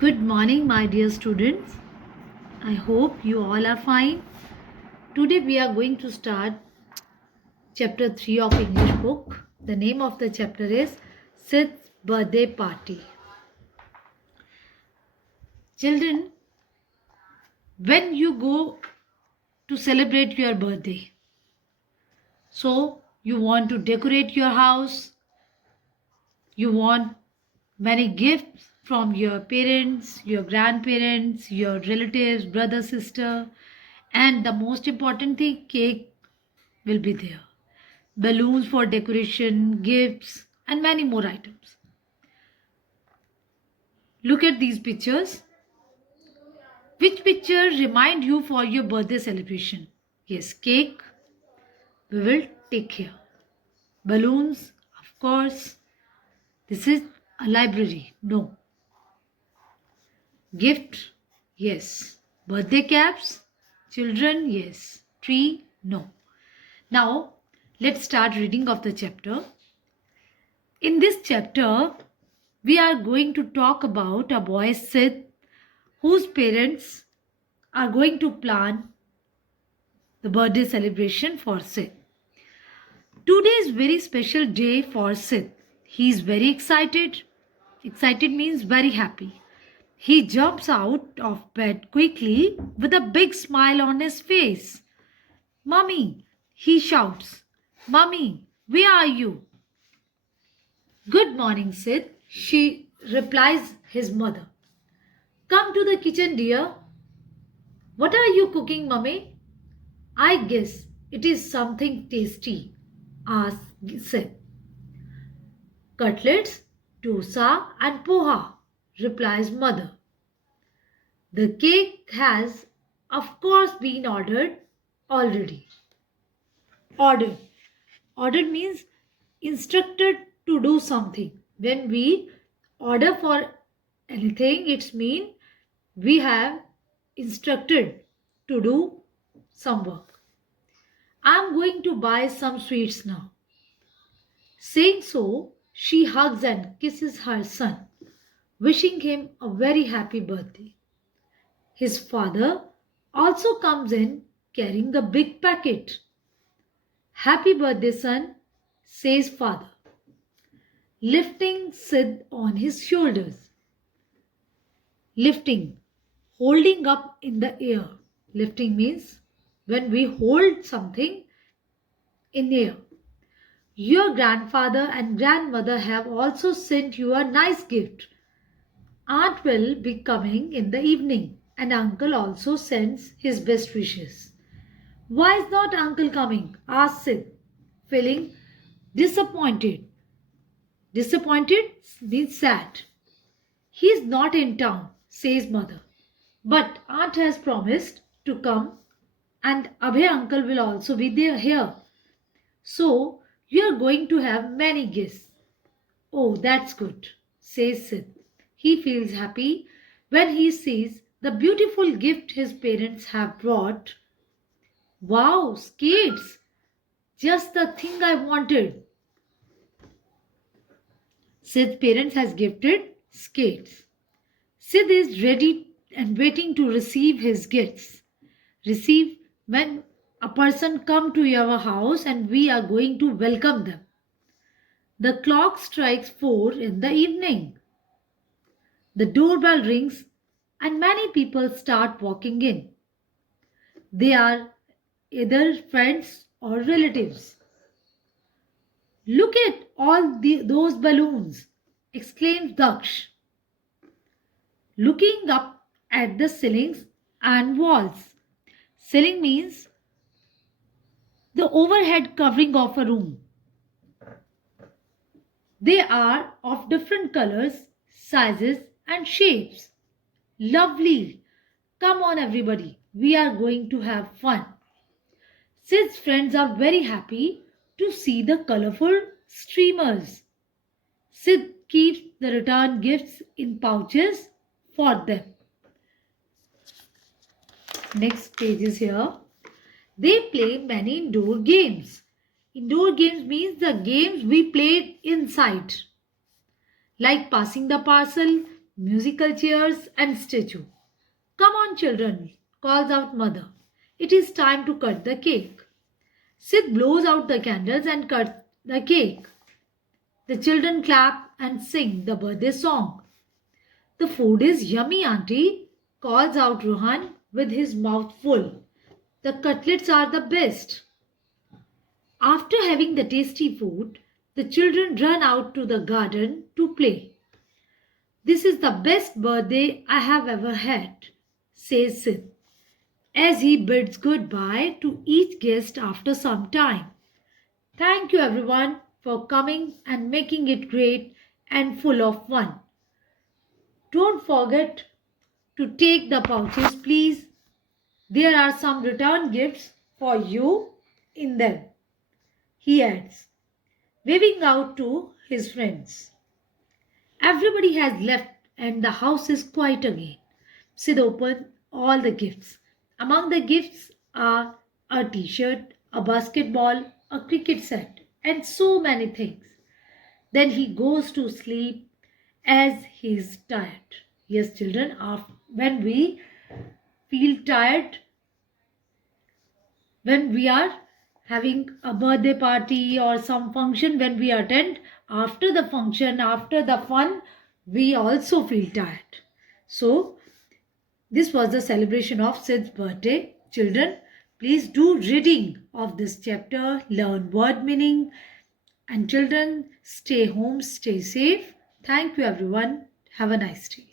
Good morning, my dear students. I hope you all are fine. Today we are going to start chapter 3 of English book. The name of the chapter is Sid's Birthday Party. Children, when you go to celebrate your birthday, so you want to decorate your house, you want many gifts from your parents, your grandparents, your relatives, brother, sister, and the most important thing, cake will be there. Balloons for decoration, gifts, and many more items. Look at these pictures. Which picture remind you for your birthday celebration? Yes, cake. We will take here. Balloons, of course. This is a library. No. Gift, yes. Birthday caps, children, yes. Tree, no. Now, let's start reading of the chapter. In this chapter, we are going to talk about a boy Sid whose parents are going to plan the birthday celebration for Sid. Today is very special day for Sid. He is very excited. Excited means very happy. He jumps out of bed quickly with a big smile on his face. Mummy, he shouts. Mummy, where are you? Good morning, Sid. She replies his mother. Come to the kitchen, dear. What are you cooking, Mummy? I guess it is something tasty, asked Sid. Cutlets, dosa and poha, replies mother. The cake has, of course, been ordered already. Ordered. Ordered means instructed to do something. When we order for anything, it means we have instructed to do some work. I'm going to buy some sweets now. Saying so, she hugs and kisses her son, wishing him a very happy birthday. His father also comes in carrying a big packet. Happy birthday, son, says father, lifting Sid on his shoulders. Lifting, holding up in the air. Lifting means when we hold something in air. Your grandfather and grandmother have also sent you a nice gift. Aunt will be coming in the evening and uncle also sends his best wishes. Why is not uncle coming? Asked Sid, feeling disappointed. Disappointed means sad. He is not in town, says mother. But aunt has promised to come and Abhay uncle will also be there here. So you are going to have many guests. Oh, that's good, says Sid. He feels happy when he sees the beautiful gift his parents have brought. Wow, skates! Just the thing I wanted. Sid's parents has gifted skates. Sid is ready and waiting to receive his gifts. Receive when a person come to our house and we are going to welcome them. The clock strikes 4 in the evening. The doorbell rings and many people start walking in. They are either friends or relatives. Look at all those balloons, exclaims Daksh, looking up at the ceilings and walls. Ceiling means the overhead covering of a room. They are of different colors, sizes, and shapes. Lovely! Come on, everybody, we are going to have fun. Sid's friends are very happy to see the colorful streamers. Sid keeps the return gifts in pouches for them. Next page is here. They play many indoor games. Indoor games means the games we played inside, like passing the parcel, musical chairs and statue. Come on, children, calls out mother. It is time to cut the cake. Sid blows out the candles and cuts the cake. The children clap and sing the birthday song. The food is yummy, auntie, calls out Rohan with his mouth full. The cutlets are the best. After having the tasty food, the children run out to the garden to play. This is the best birthday I have ever had, says Sid, as he bids goodbye to each guest after some time. Thank you everyone for coming and making it great and full of fun. Don't forget to take the pouches, please. There are some return gifts for you in them, he adds, waving out to his friends. Everybody has left and the house is quiet again. Sid opened all the gifts. Among the gifts are a t-shirt, a basketball, a cricket set, and so many things. Then he goes to sleep as he is tired. Yes, children, when we feel tired, when we are having a birthday party or some function, when we attend, after the function, after the fun, we also feel tired. So, this was the celebration of Sid's birthday. Children, please do reading of this chapter, learn word meaning, and children, stay home, stay safe. Thank you everyone. Have a nice day.